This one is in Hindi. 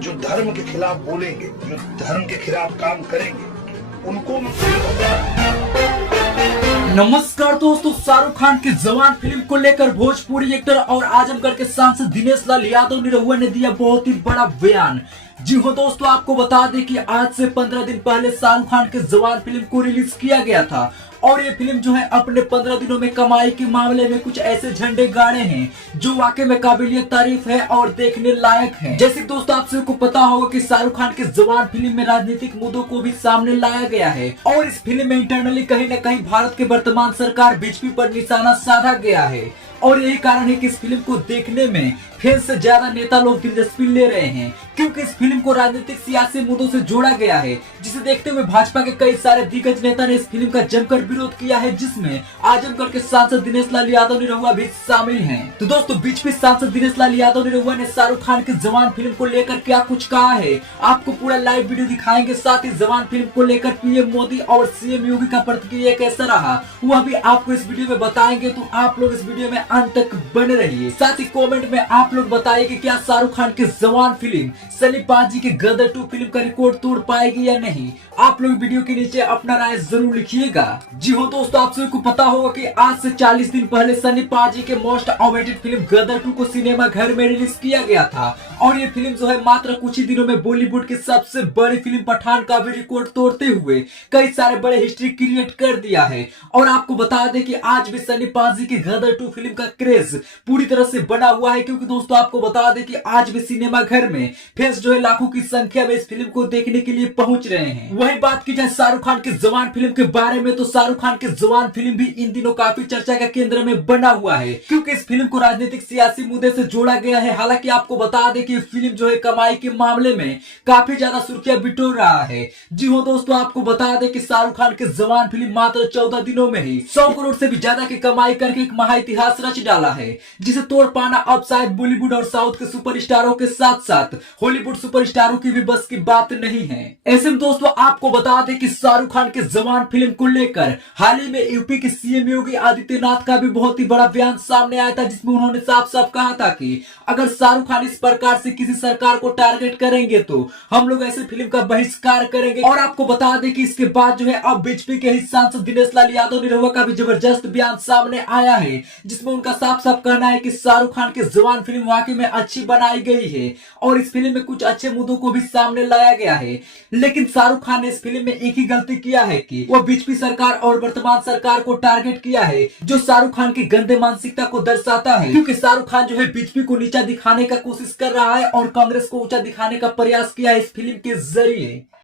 जो धर्म के खिलाफ बोलेंगे, जो धर्म के खिलाफ काम करेंगे, उनको नमस्कार दोस्तों, शाहरुख खान की जवान फिल्म को लेकर भोजपुरी एक्टर और आजमगढ़ के सांसद दिनेश लाल यादव निरहुआ ने दिया बहुत ही बड़ा बयान। जी हो दोस्तों, आपको बता दें कि आज से 15 दिन पहले शाहरुख खान की जवान फिल्म को रिलीज किया गया था और ये फिल्म जो है अपने 15 दिनों में कमाई के मामले में कुछ ऐसे झंडे गाड़े हैं जो वाकई में काबिलियत तारीफ है और देखने लायक है। जैसे दोस्तों आप सबको पता होगा कि शाहरुख खान की जवान फिल्म में राजनीतिक मुद्दों को भी सामने लाया गया है और इस फिल्म में इंटरनली कहीं न कहीं भारत के वर्तमान सरकार बीजेपी पर निशाना साधा गया है और यही कारण है कि इस फिल्म को देखने में फैंस से ज्यादा नेता लोग दिलचस्पी ले रहे हैं, क्योंकि इस फिल्म को राजनीतिक सियासी मुद्दों से जोड़ा गया है, जिसे देखते हुए भाजपा के कई सारे दिग्गज नेता ने इस फिल्म का जमकर विरोध किया है, जिसमें आजमगढ़ के सांसद दिनेश लाल यादव निरहुआ भी शामिल हैं। तो दोस्तों बीजेपी सांसद दिनेश लाल यादव निरहुआ ने शाहरुख खान की जवान फिल्म को लेकर क्या कुछ कहा है, आपको पूरा लाइव वीडियो दिखाएंगे। साथ ही जवान फिल्म को लेकर पीएम मोदी और सीएम योगी का प्रतिक्रिया कैसा रहा वह भी आपको इस वीडियो में बताएंगे, तो आप लोग इस वीडियो में अंत तक बने रहिए। साथ ही कमेंट में आप लोग बताइए कि क्या शाहरुख खान की जवान फिल्म सनी पाजी की गदर 2 फिल्म का रिकॉर्ड तोड़ पाएगी या नहीं। आप लोग वीडियो के नीचे अपना राय जरूर लिखिएगा। जी हो दोस्तों, आप सभी को पता होगा कि आज से 40 दिन पहले सनी पाजी के मोस्ट अवेटेड फिल्म गदर 2 को सिनेमा घर में रिलीज किया गया था और ये फिल्म जो है मात्र कुछ ही दिनों में बॉलीवुड की सबसे बड़ी फिल्म पठान का भी रिकॉर्ड तोड़ते हुए कई सारे बड़े हिस्ट्री क्रिएट कर दिया है। और आपको बता दें कि आज भी सनी पाजी की गदर 2 फिल्म का क्रेज पूरी तरह से बना हुआ है, क्योंकि दोस्तों आपको बता दें कि आज भी सिनेमा घर में फैंस जो है लाखों की संख्या में इस फिल्म को देखने के लिए पहुंच रहे हैं। वही बात की जाए शाहरुख खान की जवान फिल्म के बारे में, तो शाहरुख खान की जवान फिल्म भी इन दिनों काफी चर्चा का केंद्र में बना हुआ है, क्योंकि इस फिल्म को राजनीतिक सियासी मुद्दे से जोड़ा गया है। हालांकि आपको बता दें कि फिल्म जो है कमाई के मामले में काफी ज्यादा सुर्खियां बिटोर रहा है। जी हो दोस्तों, आपको बता दें कि शाहरुख खान की जवान फिल्म मात्र 14 दिनों में ही 100 करोड़ से भी ज्यादा की कमाई करके एक महा इतिहास रच डाला है, जिसे तोड़ पाना अब शायद बॉलीवुड और साउथ के सुपरस्टारों के साथ साथ हॉलीवुड सुपरस्टारों की भी बस की बात नहीं है। ऐसे में दोस्तों आपको बता दें कि शाहरुख खान की जवान फिल्म को लेकर हाल ही में यूपी के सीएम योगी आदित्यनाथ का भी बहुत ही बड़ा बयान सामने आया था, जिसमें उन्होंने साफ साफ कहा था कि अगर शाहरुख खान इस प्रकार से किसी सरकार को टारगेट करेंगे तो हम लोग ऐसे फिल्म का बहिष्कार करेंगे। और आपको बता दें कि इसके बाद जो है अब बीजेपी के ही सांसद दिनेश लाल यादव निरहुआ का भी जबरदस्त बयान सामने आया है, जिसमें उनका साफ साफ कहना है कि शाहरुख खान की जवान फिल्म वाकई में अच्छी बनाई गई है और इस फिल्म में कुछ अच्छे मुद्दों को भी सामने लाया गया है। लेकिन शाहरुख खान ने इस फिल्म में एक ही गलती किया है कि वो बीजेपी सरकार और वर्तमान सरकार को टारगेट किया है, जो शाहरुख खान की गंदे मानसिकता को दर्शाता है, क्योंकि शाहरुख खान जो है बीजेपी को नीचा दिखाने का कोशिश कर रहा है और कांग्रेस को ऊंचा दिखाने का प्रयास किया है इस फिल्म के जरिए।